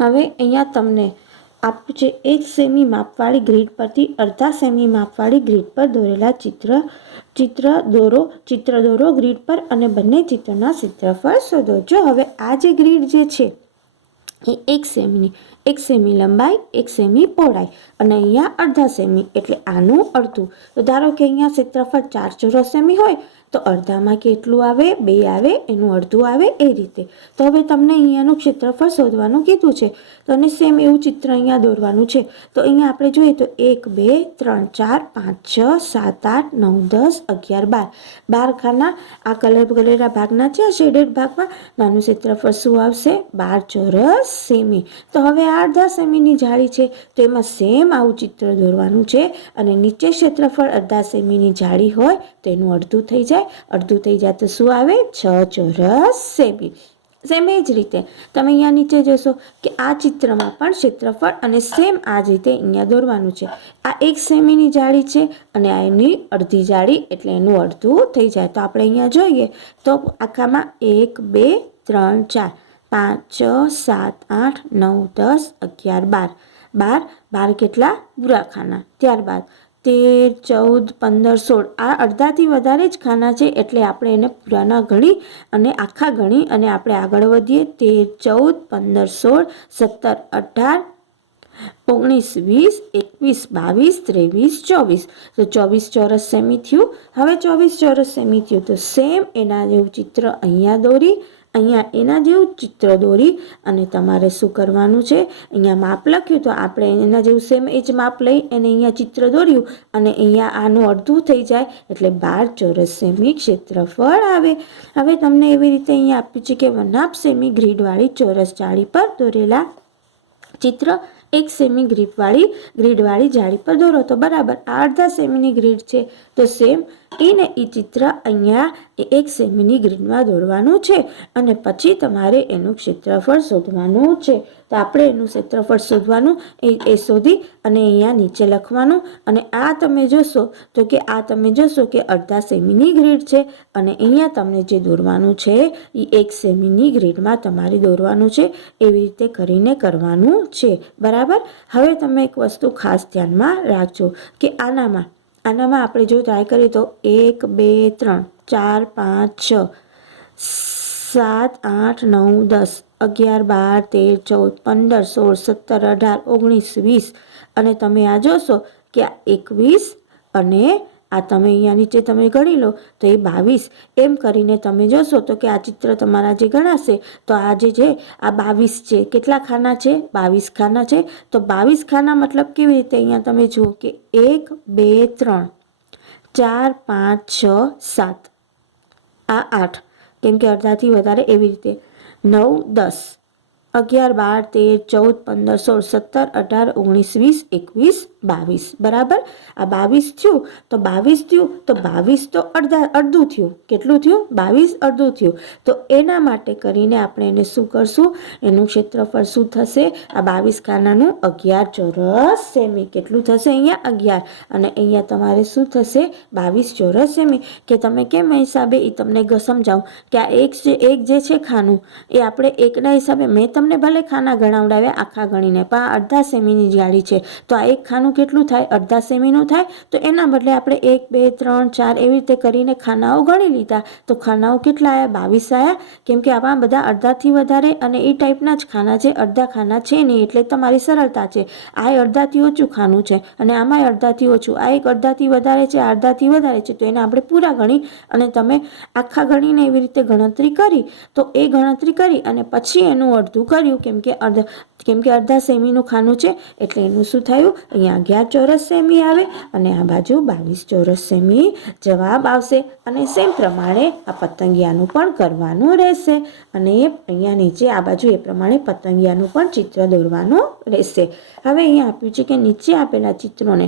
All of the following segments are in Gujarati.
હવે અહીંયા તમને આપ્યું છે 1 સેમી માપવાળી ગ્રીડ પરથી અડધા સેમી માપવાળી ગ્રીડ પર દોરેલા ચિત્ર દોરો ગ્રીડ પર અને બંને ચિત્રના ક્ષેત્રફળ શોધો। જો હવે આ જે ગ્રીડ જે છે એ 1 સેમી લંબાઈ 1 સેમી પહોળાઈ અને અહીંયા અડધા સેમી એટલે આનું અડધું। તો ધારો કે અહીંયા ક્ષેત્રફળ 4 ચોરસ સેમી હોય તો અડધામાં કેટલું આવે 2 આવે એનું અડધું આવે એ રીતે। તો હવે તમને અહીંયાનું ક્ષેત્રફળ શોધવાનું કીધું છે તો અને સેમ એવું ચિત્ર અહીંયા દોરવાનું છે। તો અહીંયા આપણે જોઈએ તો 1 2 3 4 5 6 7 8 9 10 11 12 ખાના આ કલર કરેલા ભાગના છે શેડેડ ભાગમાં નાનું ક્ષેત્રફળ શું આવશે 12 ચોરસ સેમી। તો હવે આ અડધા સેમીની જાળી છે તો એમાં સેમ આવું ચિત્ર દોરવાનું છે અને નીચે ક્ષેત્રફળ અડધા સેમીની જાળી હોય તો એનું અડધું થઈ જાય તો શું આવે 6 ચોરસ સેમી। સેમ એ જ રીતે તમે અહીંયા નીચે જોશો કે આ ચિત્રમાં પણ ક્ષેત્રફળ અને સેમ આ જ રીતે અહીંયા દોરવાનું છે। આ 1 સેમીની જાળી છે અને આ એની અડધી જાળી એટલે એનું અડધું થઈ જાય। તો આપણે અહીંયા જોઈએ તો આખામાં 1 2 3 4 5 6 7 8 9 10 11 12 કેટલા પૂરા ખાના। ત્યારબાદ 13 14 15 16 આ અડધાથી વધારે જ ખાના છે એટલે આપણે એને પૂરાના ગણી અને આખા ગણી અને આપણે આગળ વધીએ 13 14 15 16 17 18 19 20 21 22 23 24 તો 24 ચોરસ સેમી થયું। હવે 24 ચોરસ સેમી થયું તો સેમ એના જેવું ચિત્ર અહીંયા દોરી અહીંયા એના જેવું ચિત્ર દોરી અને તમારે શું કરવાનું છે અહીંયા માપ લખ્યું તો આપણે એના જેવું સેમ એ જ માપ લઈ અને અહીંયા ચિત્ર દોર્યું અને અહીંયા આનું અડધું થઈ જાય એટલે 12 ચોરસ સેમી ક્ષેત્રફળ આવે। હવે તમને એવી રીતે અહીંયા આપ્યું છે કે 1/2 સેમી ગ્રીડવાળી ચોરસ જાળી પર દોરેલા ચિત્ર 1 સેમી ગ્રીડવાળી જાળી પર દોરો। તો બરાબર આ અડધા સેમીની ગ્રીડ છે તો સેમ એ ચિત્ર અહીંયા 1 સેમીની ગ્રીડમાં દોરવાનું છે અને પછી તમારે એનું ક્ષેત્રફળ શોધવાનું છે। તો આપણે એનું ક્ષેત્રફળ શોધવાનું એ શોધી અને અહીંયા નીચે લખવાનું અને આ તમે જોશો કે અડધા સેમીની ગ્રીડ છે અને અહીંયા તમને જે દોરવાનું છે એ 1 સેમીની ગ્રીડમાં તમારે દોરવાનું છે। એવી રીતે કરીને કરવાનું છે બરાબર। હવે તમે એક વસ્તુ ખાસ ધ્યાનમાં રાખજો કે આનામાં આપણે જો ટ્રાય કરીએ તો 1 2 3 4 5 6 7 8 9 10 11 12 13 14 15 16 17 18 19 20 અને તમે આ જોશો કે આ 21 અને આ તમે અહીંયા નીચે તમે ગણી લો તો એ 22 એમ કરીને તમે જોશો તો કે આ ચિત્ર તમારા જે ગણાશે તો આ જે છે આ 22 છે। કેટલા ખાના છે 22 ખાના છે। તો 22 ખાના મતલબ કેવી રીતે અહીંયા તમે જુઓ કે 1 2 3 4 5 6 7 આ 8 કેમ કે અડધાથી વધારે એવી રીતે 9 10 11 12 13 14 15 16 17 18 19 20 21 22 બરાબર। આ 22 થયું તો 22 તો અડધું થયું। કેટલું થયું 22 અડધું થયું। તો એના માટે કરીને આપણે એને શું કરશું એનું ક્ષેત્રફળ શું થશે આ 22 ખાનાનું 11 ચોરસ સેમી। કેટલું થશે અહીંયા 11 અને અહીંયા તમારે શું થશે 22 ચોરસ સેમી। કે તમે કેમ હિસાબે એ તમને સમજાવું કે આ એક જે છે ખાનું એ આપણે એકના હિસાબે મેં તમને ભલે ખાના ગણાવડાવ્યા આખા ગણીને પણ આ અડધા સેમીની જાળી છે તો આ એક ખાનું કેટલું થાય અડધા સેમીનું થાય। તો એના બદલે આપણે 1 2 3 4 એવી રીતે કરીને ખાનાઓ ગણી લીધા તો ખાનાઓ કેટલા આવ્યા 22 આવ્યા। કેમ કે આવા બધા અડધાથી વધારે અને એ ટાઈપના જ ખાના છે અડધા ખાના છે નહીં એટલે તમારી સરળતા છે। આ અડધાથી ઓછું ખાનું છે અને આમાં અડધાથી ઓછું આ એક અડધાથી વધારે છે આ અડધાથી વધારે છે તો એને આપણે પૂરા ગણી અને તમે આખા ગણીને એવી રીતે ગણતરી કરી તો એ ગણતરી કરી અને પછી એનું અડધું કર્યું કેમ કે અડધા સેમીનું ખાનું છે એટલે એનું શું થયું અહીંયા 11 ચોરસ સેમી આવે અને આ બાજુ 22 ચોરસ સેમી જવાબ આવશે। અને સેમ પ્રમાણે આ પતંગિયાનું પણ કરવાનું રહેશે અને અહીંયા નીચે આ બાજુ એ પ્રમાણે પતંગિયાનું પણ ચિત્ર દોરવાનું રહેશે। હવે અહીંયા આપ્યું છે કે નીચે આપેલા ચિત્રોને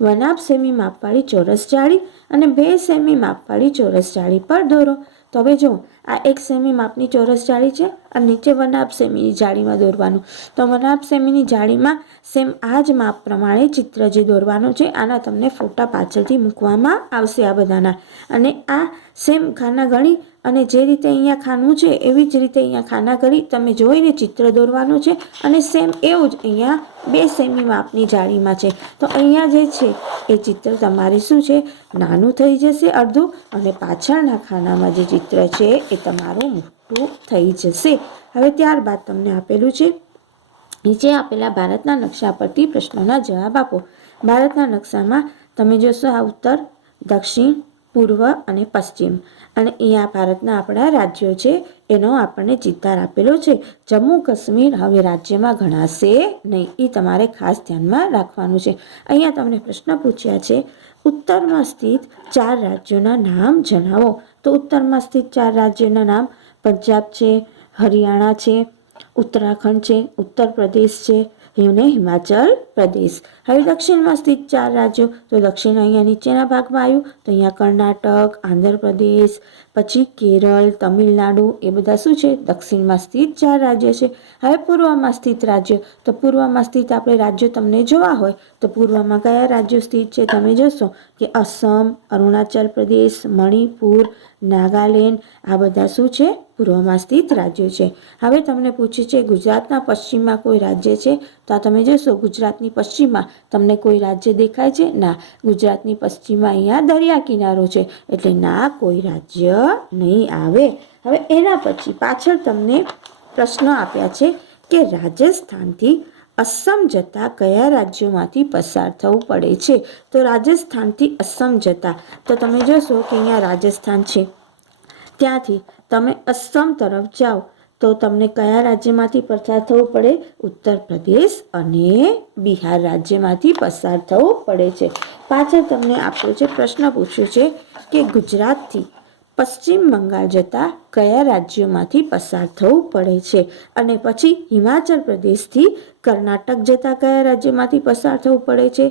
1/2 સેમી માપવાળી ચોરસ જાળી અને 2 સેમી માપવાળી ચોરસ જાળી પર દોરો। તો હવે જો આ 1 સેમી માપની ચોરસ જાળી છે અને નીચે 1/2 સેમીની જાળીમાં દોરવાનું। તો 1/2 સેમીની જાળીમાં સેમ આ જ માપ પ્રમાણે ચિત્ર જે દોરવાનું છે આના તમને ફોટા પાછળથી મૂકવામાં આવશે આ બધાના અને આ સેમ ખાના ગણી અને જે રીતે અહીંયા ખાનું છે એવી જ રીતે અહીંયા ખાના કરી તમે જોઈને ચિત્ર દોરવાનું છે અને સેમ એવું જ અહીંયા 2 સેમી માપની જાળીમાં છે. તો અહીંયા જે છે એ ચિત્ર તમારે શું છે નાનું થઈ જશે અડધું, અને પાછળના ખાનામાં જે ચિત્ર છે એ તમારું મોટું થઈ જશે. હવે ત્યારબાદ તમને આપેલું છે નીચે આપેલા ભારતના નકશા પરથી પ્રશ્નોના જવાબ આપો. ભારતના નકશામાં તમે જોશો આ ઉત્તર, દક્ષિણ, પૂર્વ અને પશ્ચિમ, અને અહીંયા ભારતના આપણા રાજ્યો છે એનો આપણને ચિતાર આપેલો છે. જમ્મુ કાશ્મીર હવે રાજ્યમાં ગણાશે નહીં, એ તમારે ખાસ ધ્યાનમાં રાખવાનું છે. અહીંયા તમને પ્રશ્ન પૂછ્યા છે ઉત્તરમાં સ્થિત 4 રાજ્યોના નામ જણાવો. તો ઉત્તરમાં સ્થિત 4 રાજ્યોના નામ પંજાબ છે, હરિયાણા છે, ઉત્તરાખંડ છે, ઉત્તર પ્રદેશ છે અને હિમાચલ પ્રદેશ. હવે દક્ષિણમાં સ્થિત 4 રાજ્યો, તો દક્ષિણ અહીંયા નીચેના ભાગમાં આવ્યું. તો અહીંયા કર્ણાટક, આંધ્રપ્રદેશ, પછી કેરળ, તમિલનાડુ, એ બધા શું છે દક્ષિણમાં સ્થિત 4 રાજ્યો છે. હવે પૂર્વમાં સ્થિત રાજ્યો, તો પૂર્વમાં સ્થિત આપણે રાજ્યો તમને જોવા હોય તો પૂર્વમાં કયા રાજ્યો સ્થિત છે તમે જોશો કે અસમ, અરુણાચલ પ્રદેશ, મણિપુર, નાગાલેન્ડ, આ બધા શું છે પૂર્વમાં સ્થિત રાજ્યો છે. હવે તમને પૂછે છે ગુજરાતના પશ્ચિમમાં કોઈ રાજ્ય છે, તો આ તમે જોશો ગુજરાતની પશ્ચિમમાં તમને કોઈ રાજ્ય દેખાય છે? ના, ગુજરાતની પશ્ચિમમાં અહીંયા દરિયા કિનારો છે એટલે ના, કોઈ રાજ્ય નહીં આવે. હવે એના પછી પાછળ તમને પ્રશ્નો આપ્યા છે કે રાજસ્થાનથી અસમ જતા કયા રાજ્યોમાંથી પસાર થવું પડે છે. તો રાજસ્થાનથી અસમ જતા તો તમે જોશો કે અહીંયા રાજસ્થાન છે, ત્યાંથી તમે અસમ તરફ જાઓ તો તમને કયા રાજ્યમાંથી પસાર થવું પડે? ઉત્તર પ્રદેશ અને બિહાર રાજ્યમાંથી પસાર થવું પડે છે. પાછળ તમને આપ્યો છે પ્રશ્ન પૂછ્યો છે કે ગુજરાતથી પશ્ચિમ બંગાળ જતા કયા રાજ્યોમાંથી પસાર થવું પડે છે, અને પછી હિમાચલ પ્રદેશથી કર્ણાટક જતા કયા રાજ્યમાંથી પસાર થવું પડે છે,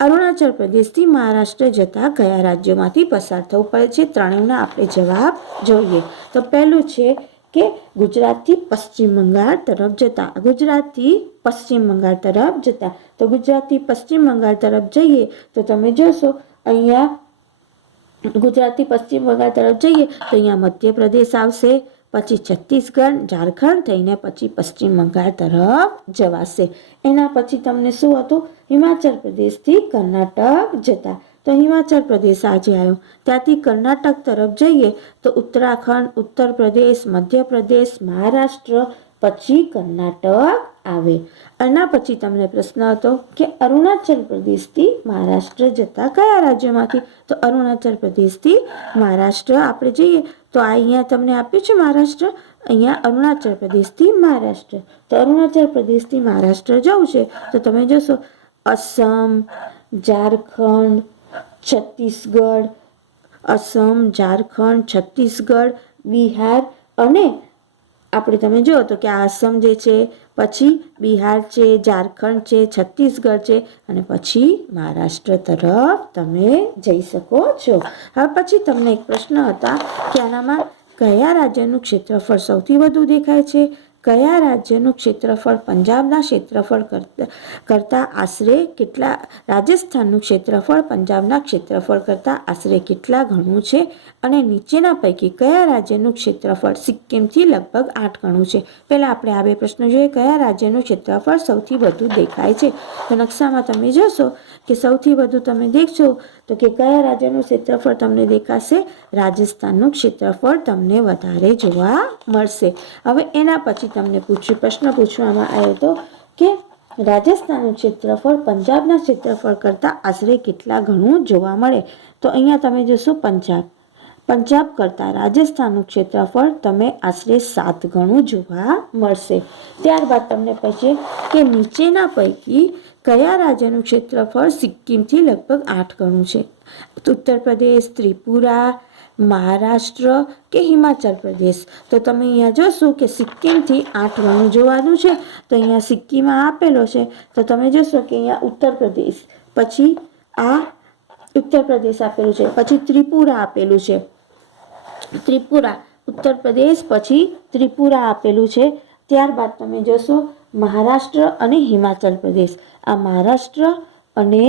અરુણાચલ પ્રદેશથી મહારાષ્ટ્ર જતા કયા રાજ્યોમાંથી પસાર થવું પડે છે. ત્રણેયના આપણે જવાબ જોઈએ. તો પહેલું છે કે ગુજરાતથી પશ્ચિમ બંગાળ તરફ જતા, ગુજરાતથી પશ્ચિમ બંગાળ તરફ જતા. તો ગુજરાતથી પશ્ચિમ બંગાળ તરફ જઈએ તો તમે જોશો અહીંયા ગુજરાતથી પશ્ચિમ બંગાળ તરફ જઈએ તો અહીંયા મધ્યપ્રદેશ આવશે, પછી છત્તીસગઢ, ઝારખંડ થઈને પછી પશ્ચિમ બંગાળ તરફ જવાશે. એના પછી તમને શું હતું? હિમાચલ પ્રદેશથી કર્ણાટક જતા. તો હિમાચલ પ્રદેશ આજે આવ્યો, ત્યાંથી કર્ણાટક તરફ જઈએ તો ઉત્તરાખંડ, ઉત્તર પ્રદેશ, મધ્યપ્રદેશ, મહારાષ્ટ્ર, પછી કર્ણાટક આવે. એના પછી તમને પ્રશ્ન હતો કે અરુણાચલ પ્રદેશથી મહારાષ્ટ્ર જતા કયા રાજ્યોમાંથી? તો અરુણાચલ પ્રદેશથી મહારાષ્ટ્ર આપણે જઈએ તો આ અહીંયા તમને આપ્યું છે મહારાષ્ટ્ર, અહીંયા અરુણાચલ પ્રદેશથી મહારાષ્ટ્ર. તો અરુણાચલ પ્રદેશથી મહારાષ્ટ્ર જવું છે તો તમે જોશો અસમ, ઝારખંડ, છત્તીસગઢ, અસમ, ઝારખંડ, છત્તીસગઢ, બિહાર, અને આપણે તમે જુઓ તો કે આ અસમ જે છે, પછી બિહાર છે, ઝારખંડ છે, છત્તીસગઢ છે, અને પછી મહારાષ્ટ્ર તરફ તમે જઈ શકો છો. હવે પછી તમને એક પ્રશ્ન હતા કે આનામાં કયા રાજ્યનું ક્ષેત્રફળ સૌથી વધુ દેખાય છે? કયા રાજ્યનું ક્ષેત્રફળ પંજાબના ક્ષેત્રફળ કરતાં આશરે કેટલા, રાજસ્થાનનું ક્ષેત્રફળ પંજાબના ક્ષેત્રફળ કરતાં આશરે કેટલા ગણું છે, અને નીચેના પૈકી કયા રાજ્યનું ક્ષેત્રફળ સિક્કિમથી લગભગ 8 ગણું છે. પહેલાં આપણે આ 2 પ્રશ્નો જોઈએ. કયા રાજ્યનું ક્ષેત્રફળ સૌથી વધુ દેખાય છે? તો નકશામાં તમે જોશો કે સૌથી વધુ તમે દેખશો તો કે કયા રાજ્યનું ક્ષેત્રફળ તમને દેખાશે? રાજસ્થાનનું ક્ષેત્રફળ તમને વધારે જોવા મળશે. હવે એના પછી તમને પ્રશ્ન પૂછવામાં આવ્યો હતો કે રાજસ્થાનનું ક્ષેત્રફળ પંજાબના ક્ષેત્રફળ કરતાં આશરે કેટલા ગણું જોવા મળે? તો અહીંયા તમે જોશો પંજાબ કરતાં રાજસ્થાનનું ક્ષેત્રફળ તમે આશરે 7 ગણું જોવા મળશે. ત્યારબાદ તમને પૂછે કે નીચેના પૈકી કયા રાજ્યનું ક્ષેત્રફળ સિક્કિમથી લગભગ 8 ગણું છે? ઉત્તર પ્રદેશ, ત્રિપુરા, મહારાષ્ટ્ર કે હિમાચલ પ્રદેશ? તો તમે અહીંયા જોશો કે સિક્કિમથી 8 ગણું જોવાનું છે. તો અહીંયા સિક્કિમમાં આપેલો છે તો તમે જોશો કે અહીંયા ઉત્તર પ્રદેશ, પછી આ ઉત્તર પ્રદેશ આપેલું છે, પછી ત્રિપુરા આપેલું છે, ત્રિપુરા ઉત્તર પ્રદેશ, પછી ત્રિપુરા આપેલું છે. ત્યારબાદ તમે જોશો મહારાષ્ટ્ર અને હિમાચલ પ્રદેશ. આ મહારાષ્ટ્ર અને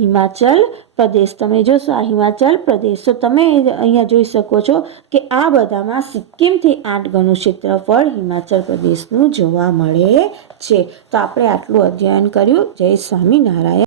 હિમાચલ પ્રદેશ. તમે જોશો આ હિમાચલ પ્રદેશ. તો તમે અહીંયા જોઈ શકો છો કે આ બધામાં સિક્કિમથી 8 ગણું ક્ષેત્રફળ હિમાચલ પ્રદેશનું જોવા મળે છે. તો આપણે આટલું અધ્યયન કર્યું. જય સ્વામિનારાયણ.